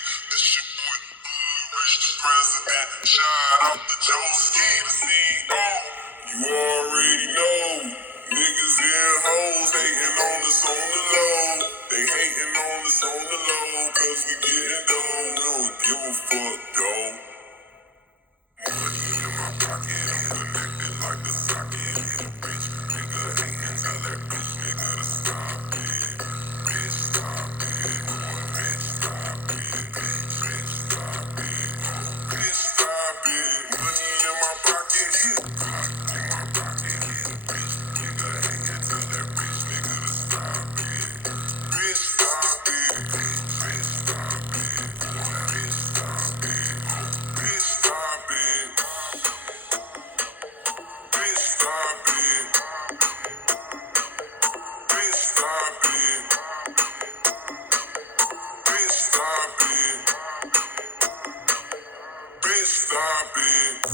This your boy, Rich the President. Shout out to Joe Ski, the CEO. You already know. Niggas and hoes hating on us on the low. They hating on us on the low, cause we getting dough. We don't give a fuck, though. Money in my pocket, I'm connected like the socket. Bitch, nigga hating, tell that bitch nigga to stop it. Bitch, stop it. Bitch, stop it. Bitch, stop it. Bitch, stop it. Money in my pocket, hit. Glock in my pocket, hit. Bitch, nigga hating, tell that bitch nigga to stop it. Bitch, stop it. Bitch, stop it. Bitch, stop it. Bitch, stop it. Bitch, stop it. Bitch, stop it. Bitch, stop it. Bitch, stop it.